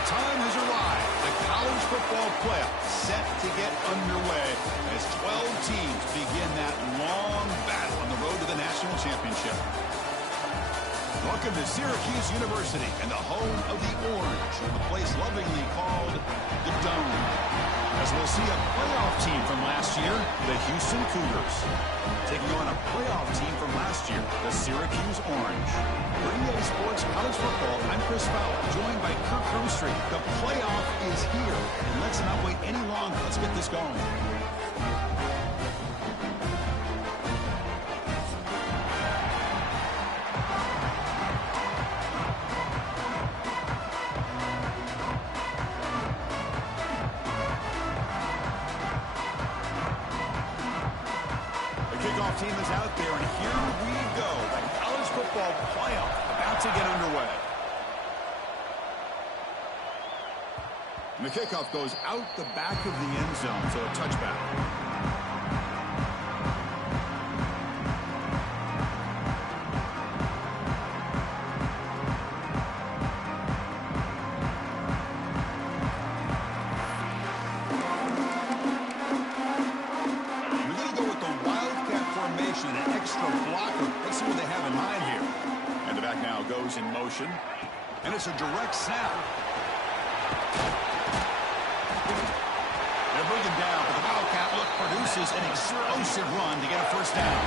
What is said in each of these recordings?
The time has arrived. The college football playoff set to get underway as 12 teams begin that long battle on the road to the national championship. Welcome to Syracuse University and the home of the Orange, a place lovingly called the Dome. As we'll see a playoff team from last year, the Houston Cougars, taking on a playoff team from last year, the Syracuse Orange. For EA Sports College Football, I'm Chris Fowler, joined by Kirk Herbstreit. The playoff is here, and let's not wait any longer. Let's get this going. Team is out there, and here we go. The college football playoff about to get underway. And the kickoff goes out the back of the end zone, so a touchback. In motion, and it's a direct snap. They're bringing down, but the Wildcat look produces an explosive run to get a first down.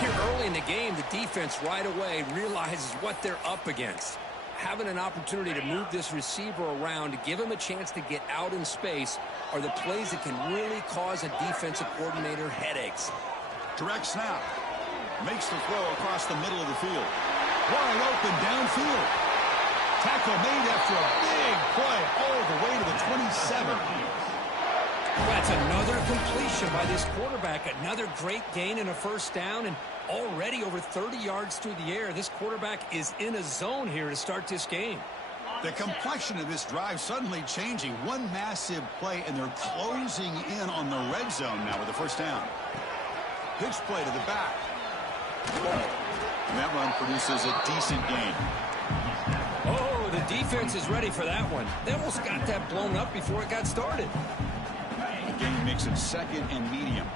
Here early in the game, the defense right away realizes what they're up against. Having an opportunity to move this receiver around to give him a chance to get out in space are the plays that can really cause a defensive coordinator headaches. Direct snap. Makes the throw across the middle of the field. Wide open downfield. Tackle made after a big play all the way to the 27. That's another completion by this quarterback. Another great gain and a first down, and already over 30 yards through the air. This quarterback is in a zone here to start this game. The complexion of this drive suddenly changing. One massive play, and they're closing in on the red zone now with a first down. Pitch play to the back. And that run produces a decent gain. Oh, the defense is ready for that one. They almost got that blown up before it got started. The gain makes it second and medium.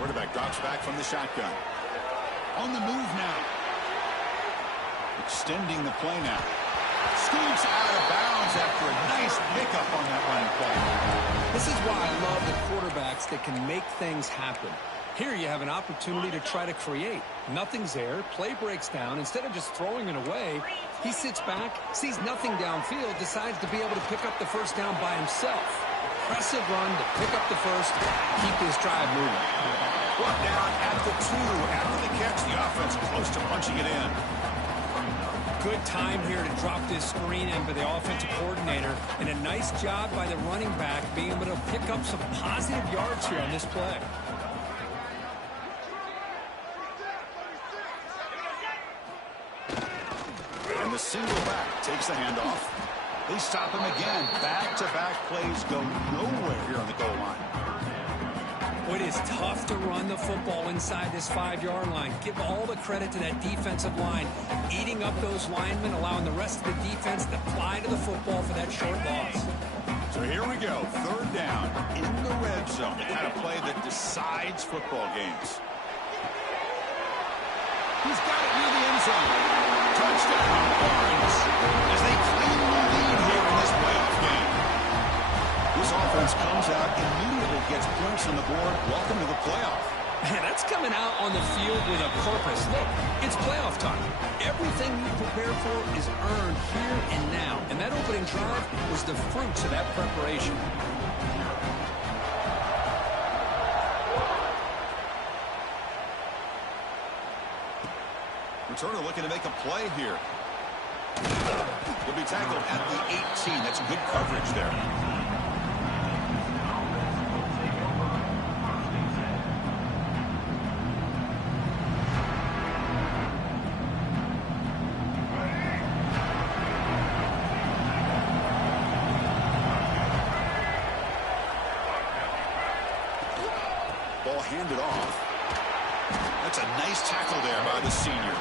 Quarterback drops back from the shotgun. On the move now. Extending the play now. Scoops out of bounds after a nice pickup on that running play. This is why I love the quarterbacks that can make things happen. Here you have an opportunity to try to create. Nothing's there. Play breaks down. Instead of just throwing it away, he sits back, sees nothing downfield, decides to be able to pick up the first down by himself. Impressive run to pick up the first, keep this drive moving. Brought down at the 2. After the catch, the offense close to punching it in. Good time here to drop this screen in for the offensive coordinator, and a nice job by the running back being able to pick up some positive yards here on this play. And the single back takes the handoff. They stop him again. Back-to-back plays go nowhere here on the goal line. It is tough to run the football inside this 5-yard line. Give all the credit to that defensive line, eating up those linemen, allowing the rest of the defense to fly to the football for that short loss. So here we go, third down in the red zone, the kind of play that decides football games. He's got it near the end zone. Touchdown, Orange, as they claim the lead here in this playoff game. This offense comes out, immediately gets points on the board. Welcome to the playoff. Man, that's coming out on the field with a purpose. Look, it's playoff time. Everything you prepare for is earned here and now. And that opening drive was the fruits of that preparation. Returner looking to make a play here. He'll be tackled at the 18. That's good coverage there. Ball handed off. That's a nice tackle there by the senior.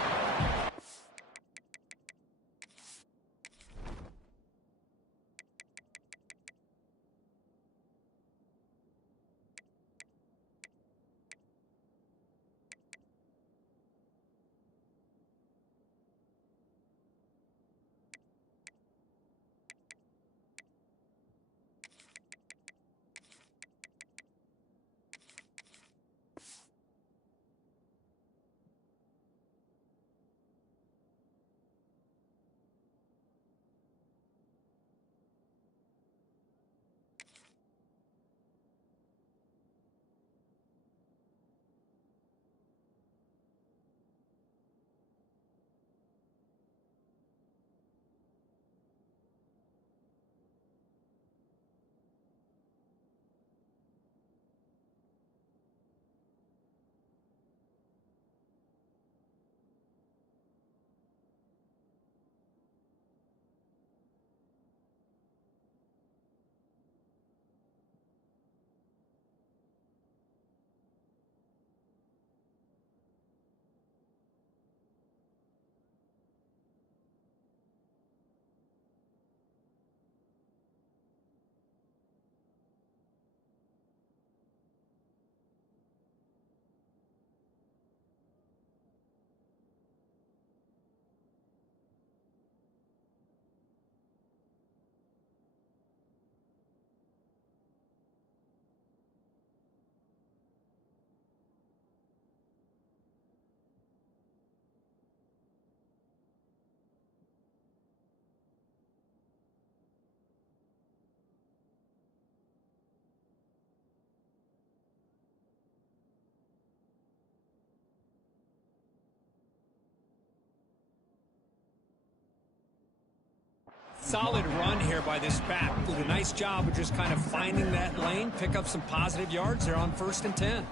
Solid run here by this back. Did a nice job of just kind of finding that lane, pick up some positive yards there on 1st and 10.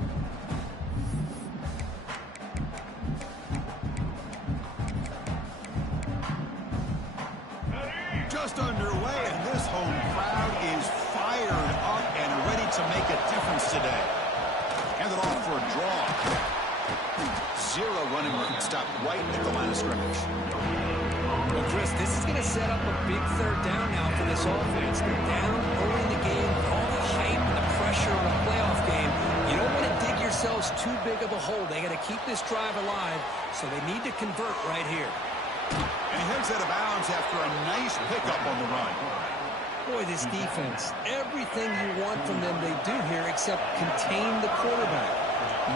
Just underway, and this home crowd is fired up and ready to make a difference today. Hand it off for a draw. Zero running room. Stopped right at the line of scrimmage. Well, Chris, this is going to set up a big 3rd down now for this offense. They're down early in the game with all the hype and the pressure of a playoff game. You don't want to dig yourselves too big of a hole. They got to keep this drive alive, so they need to convert right here. And he heads out of bounds after a nice pickup on the run. Boy, this defense, everything you want from them they do here except contain the quarterback.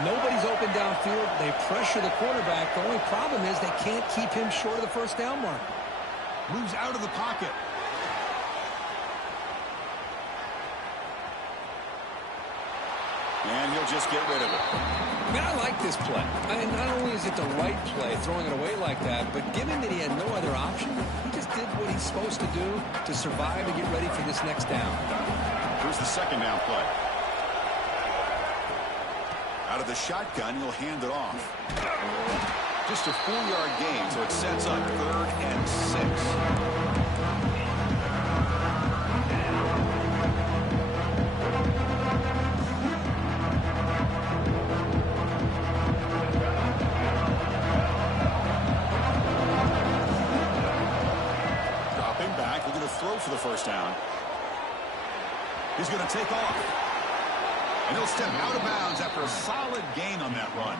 Nobody's open downfield. They pressure the quarterback. The only problem is they can't keep him short of the 1st down mark. Moves out of the pocket. And he'll just get rid of it. I mean, I like this play. Not only is it the right play, throwing it away like that, but given that he had no other option, he just did what he's supposed to do to survive and get ready for this next down. Here's the 2nd down play. Out of the shotgun, he'll hand it off. Just a 4-yard gain, so it sets up 3rd and 6. Throw for the 1st down. He's going to take off. And he'll step out of bounds after a solid gain on that run.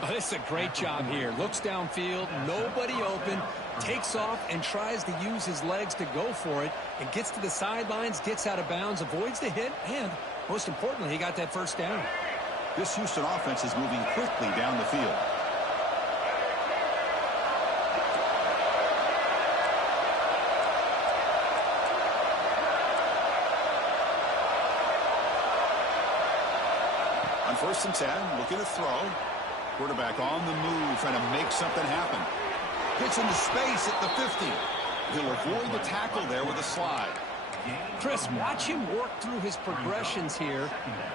Oh, this is a great job here. Looks downfield, nobody open, takes off and tries to use his legs to go for it, and gets to the sidelines, gets out of bounds, avoids the hit, and most importantly, he got that 1st down. This Houston offense is moving quickly down the field. On 1st and 10, looking to throw. Quarterback on the move, trying to make something happen. Gets into space at the 50. He'll avoid the tackle there with a slide. Chris, watch him work through his progressions here.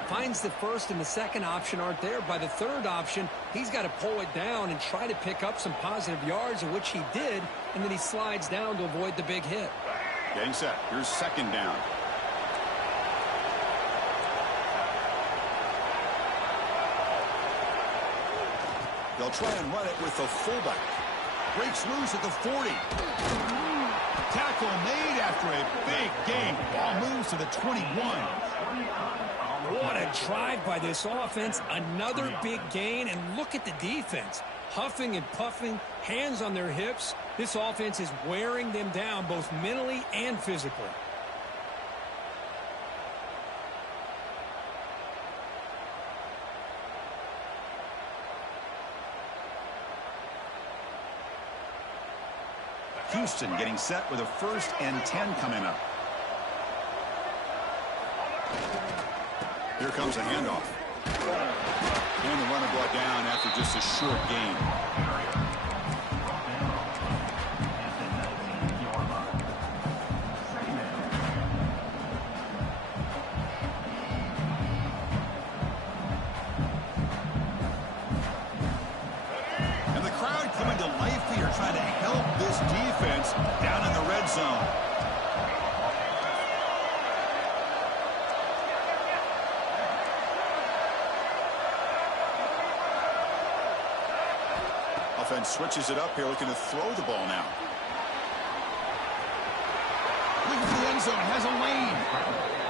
Finds the 1st and the 2nd option aren't there. By the 3rd option, he's got to pull it down and try to pick up some positive yards, which he did, and then he slides down to avoid the big hit. Getting set. Here's 2nd down. They'll try and run it with the fullback. Breaks loose at the 40. Tackle made after a big gain. Ball moves to the 21. What a drive by this offense. Another big gain, and look at the defense. Huffing and puffing, hands on their hips. This offense is wearing them down both mentally and physically. Houston getting set with a 1st and 10 coming up. Here comes a handoff. And the runner brought down after just a short gain. And the crowd coming to life here, trying to help this defense down in the red zone. Offense switches it up here, looking to throw the ball now. Looking for the end zone, has a lane.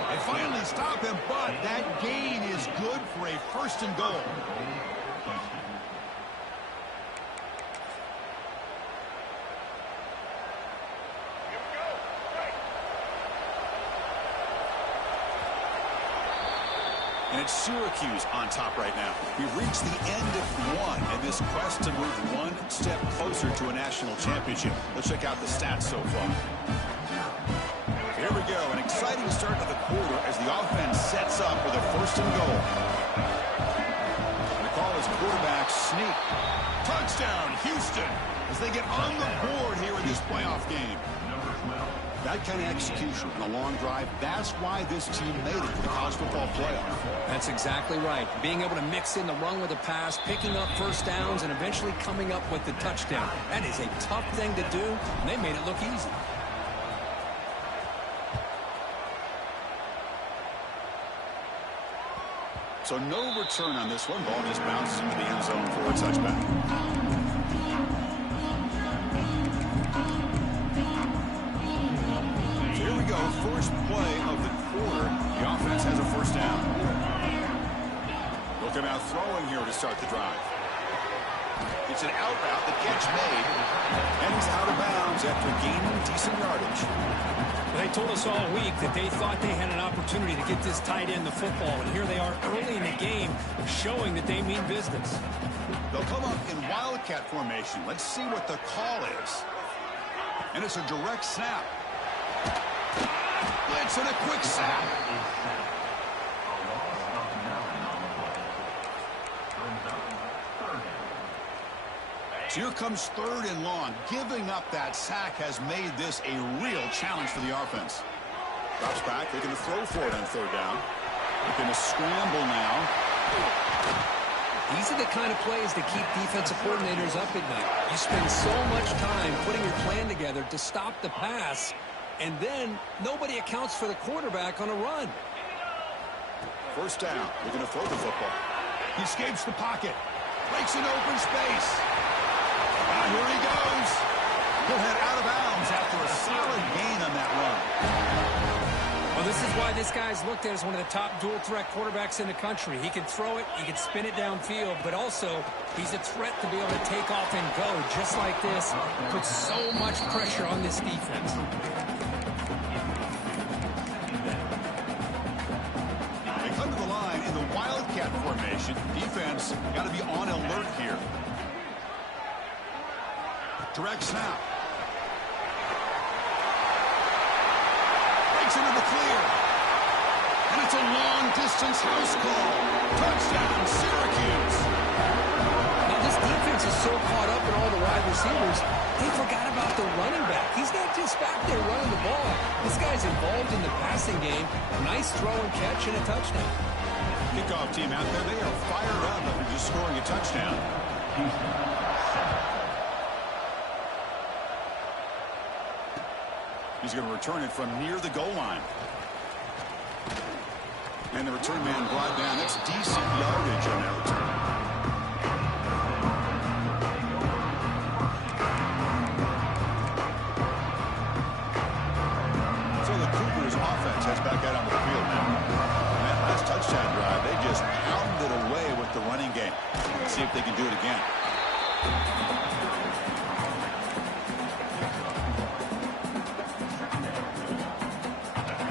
They finally stop him, but that gain is good for a 1st and goal. And it's Syracuse on top right now. We've reached the end of one in this quest to move one step closer to a national championship. Let's check out the stats so far. Here we go, an exciting start to the quarter as the offense sets up with a 1st and goal. And the call is quarterback sneak. Touchdown, Houston, as they get on the board here in this playoff game. That kind of execution on a long drive, that's why this team made it to the college football playoff. That's exactly right. Being able to mix in the run with a pass, picking up first downs, and eventually coming up with the touchdown. That is a tough thing to do, and they made it look easy. So no return on this one. Ball just bounces into the end zone for a touchback. First play of the quarter. The offense has a first down. Looking out throwing here to start the drive. It's an out route. The catch made. And he's out of bounds after gaining decent yardage. They told us all week that they thought they had an opportunity to get this tight end the football. And here they are early in the game showing that they mean business. They'll come up in wildcat formation. Let's see what the call is. And it's a direct snap. Blitz and a quick sack. So here comes 3rd and long. Giving up that sack has made this a real challenge for the offense. Drops back. They're going to throw for it on 3rd down. They're going to scramble now. These are the kind of plays that keep defensive coordinators up at night. You spend so much time putting your plan together to stop the pass, and then nobody accounts for the quarterback on a run. First down. They're going to throw the football. He escapes the pocket. Breaks an open space. Here he goes. He'll head out of bounds after a solid gain on that run. Well, this is why this guy's looked at as one of the top dual-threat quarterbacks in the country. He can throw it, he can spin it downfield, but also he's a threat to be able to take off and go just like this. Puts so much pressure on this defense. They come to the line in the wildcat formation. Defense got to be on alert here. Direct snap. Breaks into the clear. And it's a long-distance house call. Touchdown, Syracuse. Now, this defense is so caught up in all the wide receivers, they forgot about the running back. He's not just back there running the ball. This guy's involved in the passing game. Nice throw and catch and a touchdown. Kickoff team out there, they are fired up after just scoring a touchdown. He's going to return it from near the goal line. And the return man brought down. That's decent yardage on that return. So the Cougars offense heads back out onto the field now. And that last touchdown drive, they just pounded away with the running game. Let's see if they can do it again.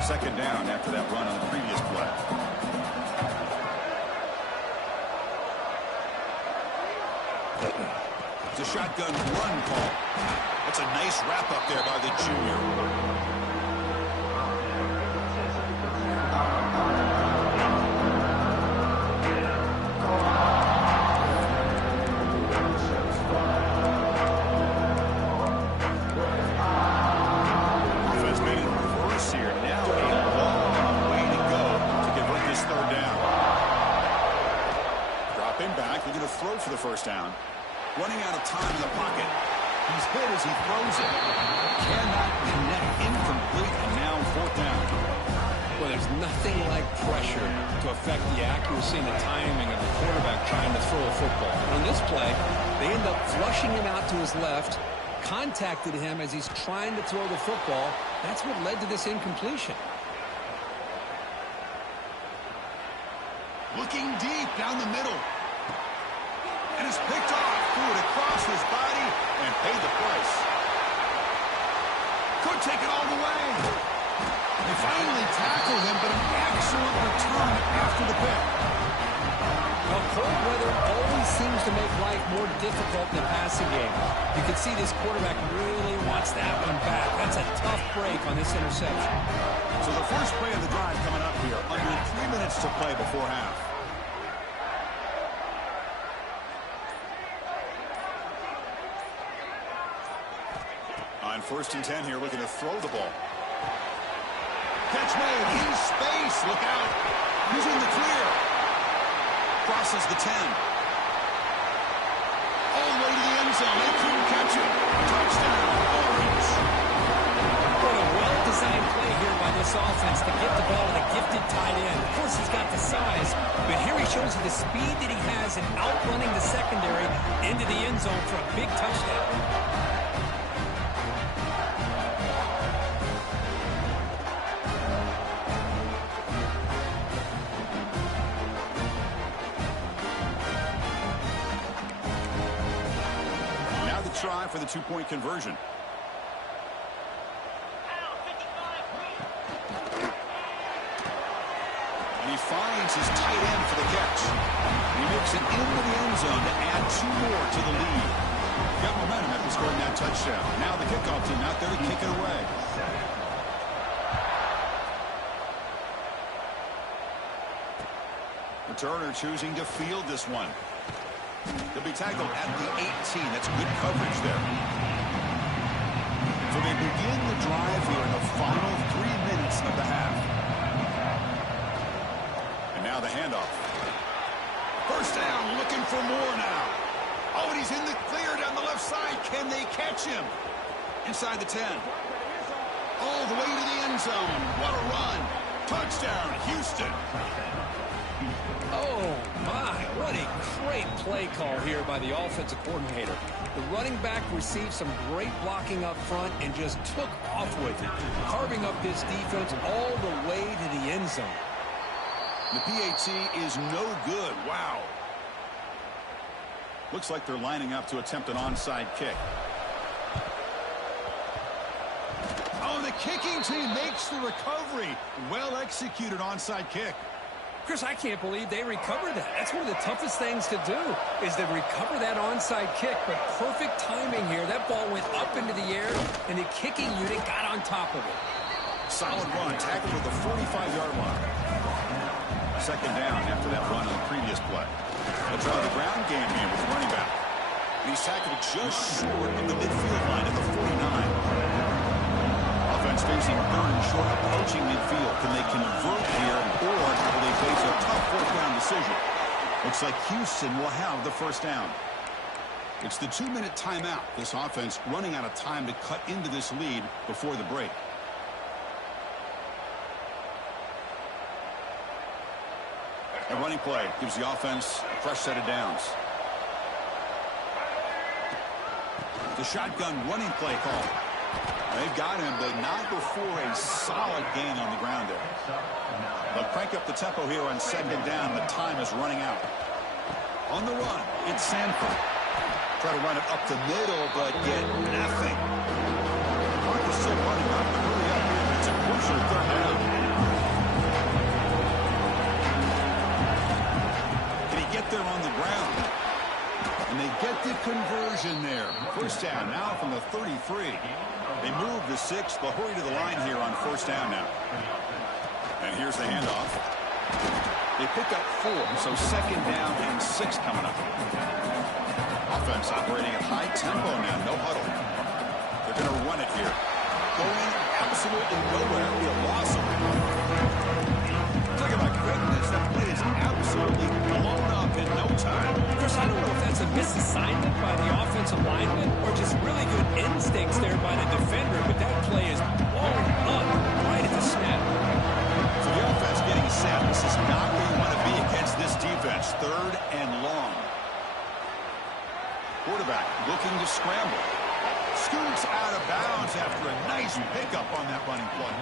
Second down after that run on the previous play. It's a shotgun run call. That's a nice wrap up there by the junior. Throw for the first down. Running out of time in the pocket. He's hit as he throws it. Cannot connect. Incomplete, and now 4th down. Well, there's nothing like pressure to affect the accuracy and the timing of the quarterback trying to throw a football. And on this play, they end up flushing him out to his left, contacted him as he's trying to throw the football. That's what led to this incompletion. Looking deep down the middle. And it's picked off, threw it across his body, and paid the price. Could take it all the way. They finally tackled him, but an excellent return after the pick. Well, cold weather always seems to make life more difficult in the passing game. You can see this quarterback really wants that one back. That's a tough break on this interception. So the first play of the drive coming up here, under 3 minutes to play before half. On 1st and 10 here, looking to throw the ball. Catch made in space. Look out. He's in the clear. Crosses the 10. All the way to the end zone. They couldn't catch him. Touchdown, Orange. What a well-designed play here by this offense to get the ball to the gifted tight end. Of course, he's got the size, but here he shows you the speed that he has in outrunning the secondary into the end zone for a big touchdown. Try for the two-point conversion. And he finds his tight end for the catch. He makes it into the end zone to add 2 more to the lead. Got momentum after scoring that touchdown. Now the kickoff team out there to kick it away. Returner choosing to field this one. He'll be tackled at the 18. That's good coverage there. So they begin the drive here in the final 3 minutes of the half. And now the handoff. First down, looking for more now. Oh, and he's in the clear down the left side. Can they catch him? Inside the 10. All the way to the end zone. What a run. Touchdown, Houston. Oh, my. What a great play call here by the offensive coordinator. The running back received some great blocking up front and just took off with it, carving up his defense all the way to the end zone. The PAT is no good. Wow. Looks like they're lining up to attempt an onside kick. Oh, the kicking team makes the recovery. Well executed onside kick. Chris, I can't believe they recovered that. That's one of the toughest things to do, is to recover that onside kick. But perfect timing here. That ball went up into the air, and the kicking unit got on top of it. Solid run, tackled at the 45-yard line. Second down after that run on the previous play. They'll try the ground game here with the running back. He's tackled just short of the midfield line at the 49. Offense facing third and short, approaching midfield. Can they convert here, or will they face a tough fourth down decision? Looks like Houston will have the first down. It's the 2-minute timeout. This offense running out of time to cut into this lead before the break. A running play gives the offense a fresh set of downs. The shotgun running play call. They've got him, but not before a solid gain on the ground there. They'll crank up the tempo here on second down. The time is running out. On the run, it's Sanford. Try to run it up the middle, but get nothing. The clock is still running up. Hurry up here. It's a crucial third down. Can he get there on the ground? And they get the conversion there. First down now from the 33. They move the 6. They'll hurry to the line here on first down now. And here's the handoff. They pick up 4, so second down and 6 coming up. Offense operating at high tempo now, no huddle. They're going to run it here. Going absolutely nowhere. We have lost him. Look at my goodness, that play is absolutely blown up in no time. Chris, I don't know if that's a misassignment by the offensive lineman or just really good instincts there by the defender, but that play is blown up right at the snap. So the offense getting set. This is not where you want to be against this defense. Third and long. Quarterback looking to scramble. Scoots out of bounds after a nice pickup on that running play.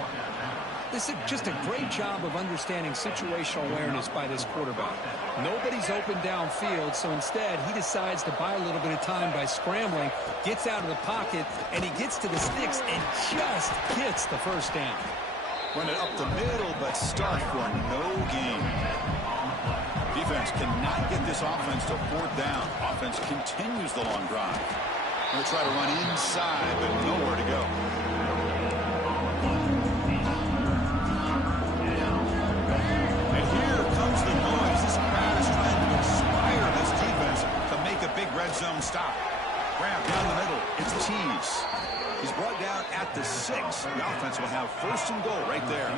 This is just a great job of understanding situational awareness by this quarterback. Nobody's open downfield, so instead he decides to buy a little bit of time by scrambling, gets out of the pocket, and he gets to the sticks and just gets the first down. Run it up the middle, but stuck for no gain. Defense cannot get this offense to fourth down. Offense continues the long drive. They'll try to run inside, but nowhere to go. And here comes the noise. This crowd is trying to inspire this defense to make a big red zone stop. Grab down the middle. It's Tease. He's brought down down at the 6. The offense will have first and goal right there.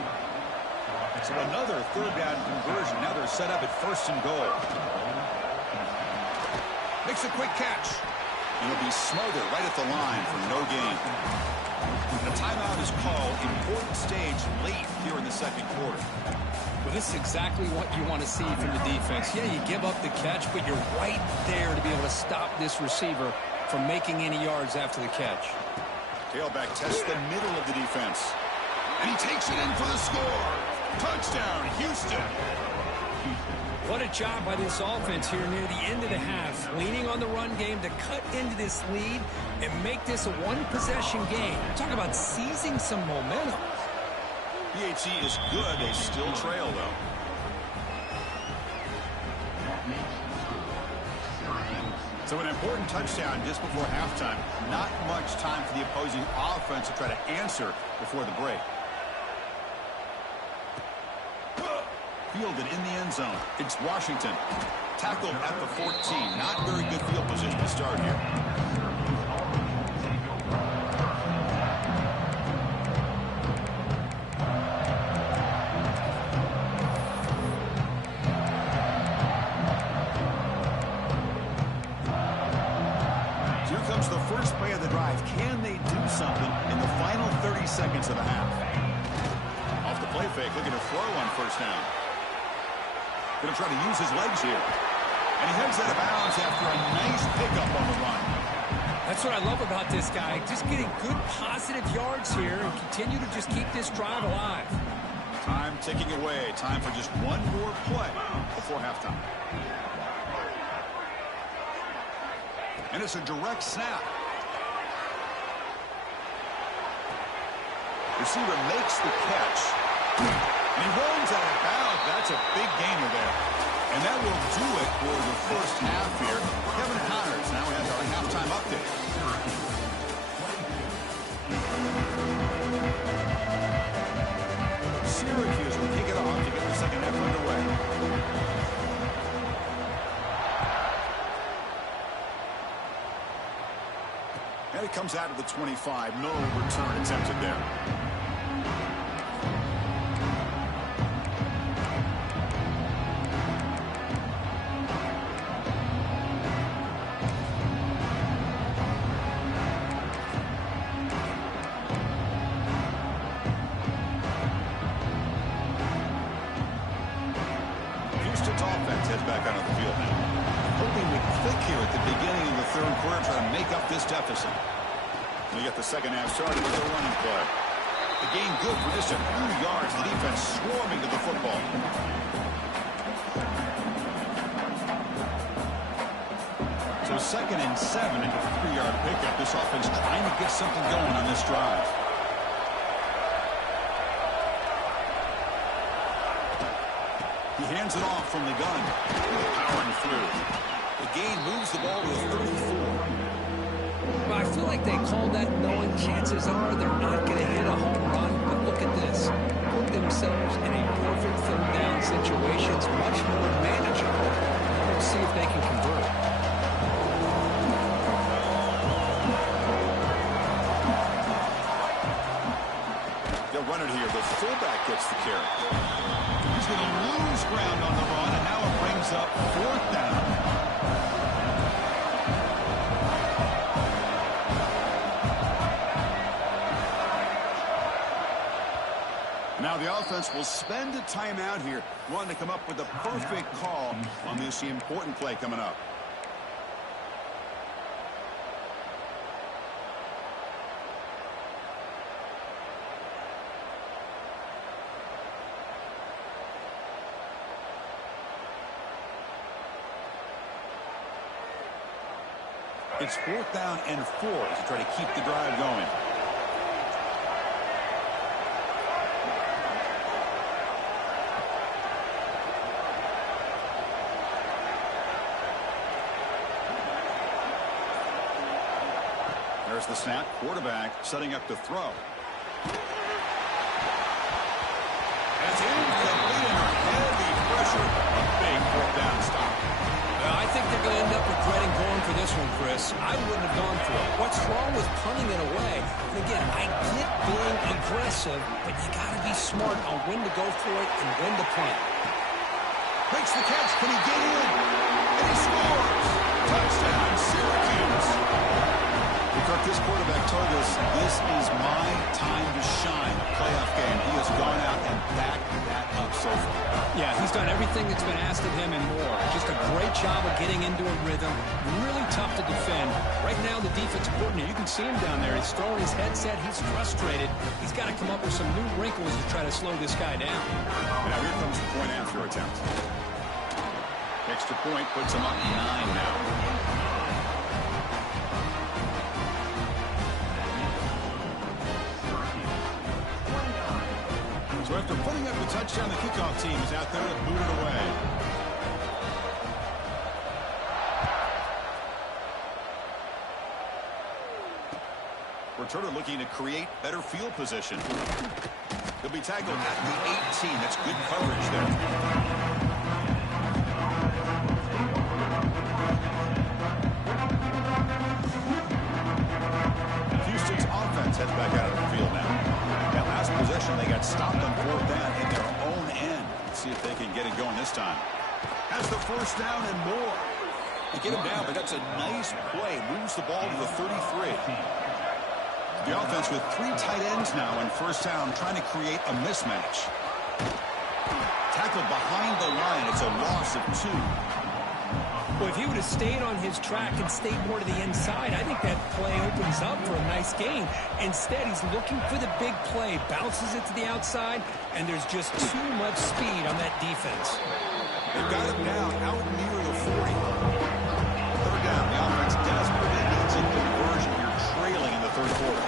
So another third down conversion. Now they're set up at first and goal. Makes a quick catch. And he'll be smothered right at the line for no gain. The timeout is called. Important stage late here in the second quarter. Well, this is exactly what you want to see from the defense. Yeah, you give up the catch, but you're right there to be able to stop this receiver from making any yards after the catch. Tailback tests the middle of the defense. And he takes it in for the score. Touchdown, Houston. What a job by this offense here near the end of the half, leaning on the run game to cut into this lead and make this a one-possession game. Talk about seizing some momentum. PHC is good. They still trail, though. So an important touchdown just before halftime. Not much time for the opposing offense to try to answer before the break. Fielded in the end zone. It's Washington. Tackled at the 14. Not very good field position to start here. Here comes the first play of the drive. Can they do something in the final 30 seconds of the half? Off the play fake, looking to throw on first down. Going to try to use his legs here. And he heads out of bounds after a nice pickup on the run. That's what I love about this guy. Just getting good positive yards here and continue to just keep this drive alive. Time ticking away. Time for just one more play before halftime. And it's a direct snap. Receiver makes the catch. And he runs out of bounds. That's a big gainer there. And that will do it for the first half here. Kevin Connors now has our halftime update. Syracuse will kick it off to get the second half underway. And it comes out of the 25. No return attempted there. Houston's offense heads back onto the field now. Hoping to click here at the beginning of the third quarter, try to make up this deficit. And you get the second half started with a running play. The gain good for just a few yards. The defense swarming to the football. So 2nd and 7 and a 3-yard pickup. This offense trying to get something going on this drive. He hands it off from the gun. Powering through. The gain moves the ball to the 34. Well, I feel like they called that knowing chances are they're not going to hit a home run. But look at this. Put themselves in a perfect third down situation. It's much more manageable. Let's see if they can convert. They'll run it here. The fullback gets the carry. He's going to lose ground on the run, and now it brings up 4th down. Now the offense will spend a timeout here, wanting to come up with a perfect call on this important play coming up. It's 4th down and 4 to try to keep the drive going. There's the snap. Quarterback setting up to throw. That's incomplete under heavy pressure. A big 4th down stop. I think they're going to end up regretting going for this one, Chris. I wouldn't have gone for it. What's wrong with punting it away? And again, I get being aggressive, but you got to be smart on when to go for it and when to punt. Makes the catch. Can he get in? And he scores. Touchdown, Syracuse. Kirk, this quarterback told us this is my time to shine. A playoff game. He has gone out and backed that up so far. Yeah, he's done everything that's been asked of him and more. Just a great job of getting into a rhythm. Really tough to defend. Right now, the defensive coordinator, you can see him down there. He's throwing his headset. He's frustrated. He's got to come up with some new wrinkles to try to slow this guy down. Now here comes the point after attempt. Extra point puts him up 9 now. So after putting up the touchdown, the kickoff team is out there to boot it away. Returner looking to create better field position. He'll be tackled at the 18. That's good coverage there. Houston's offense heads back out of the field now. That last possession, they got stopped on 4th down in their own end. Let's see if they can get it going this time. Has the first down and more. They get him down, but that's a nice play. Moves the ball to the 33. The offense with 3 tight ends now in first down, trying to create a mismatch. Tackled behind the line. It's a loss of 2. Well, if he would have stayed on his track and stayed more to the inside, I think that play opens up for a nice gain. Instead, he's looking for the big play, bounces it to the outside, and there's just too much speed on that defense. They've got him down out near the 40. 3rd down. The offense desperately needs a conversion here, trailing in the 3rd quarter.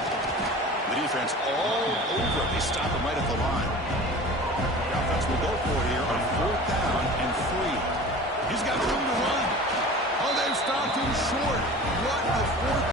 The defense all over. They stop him right at the line. The offense will go for it here on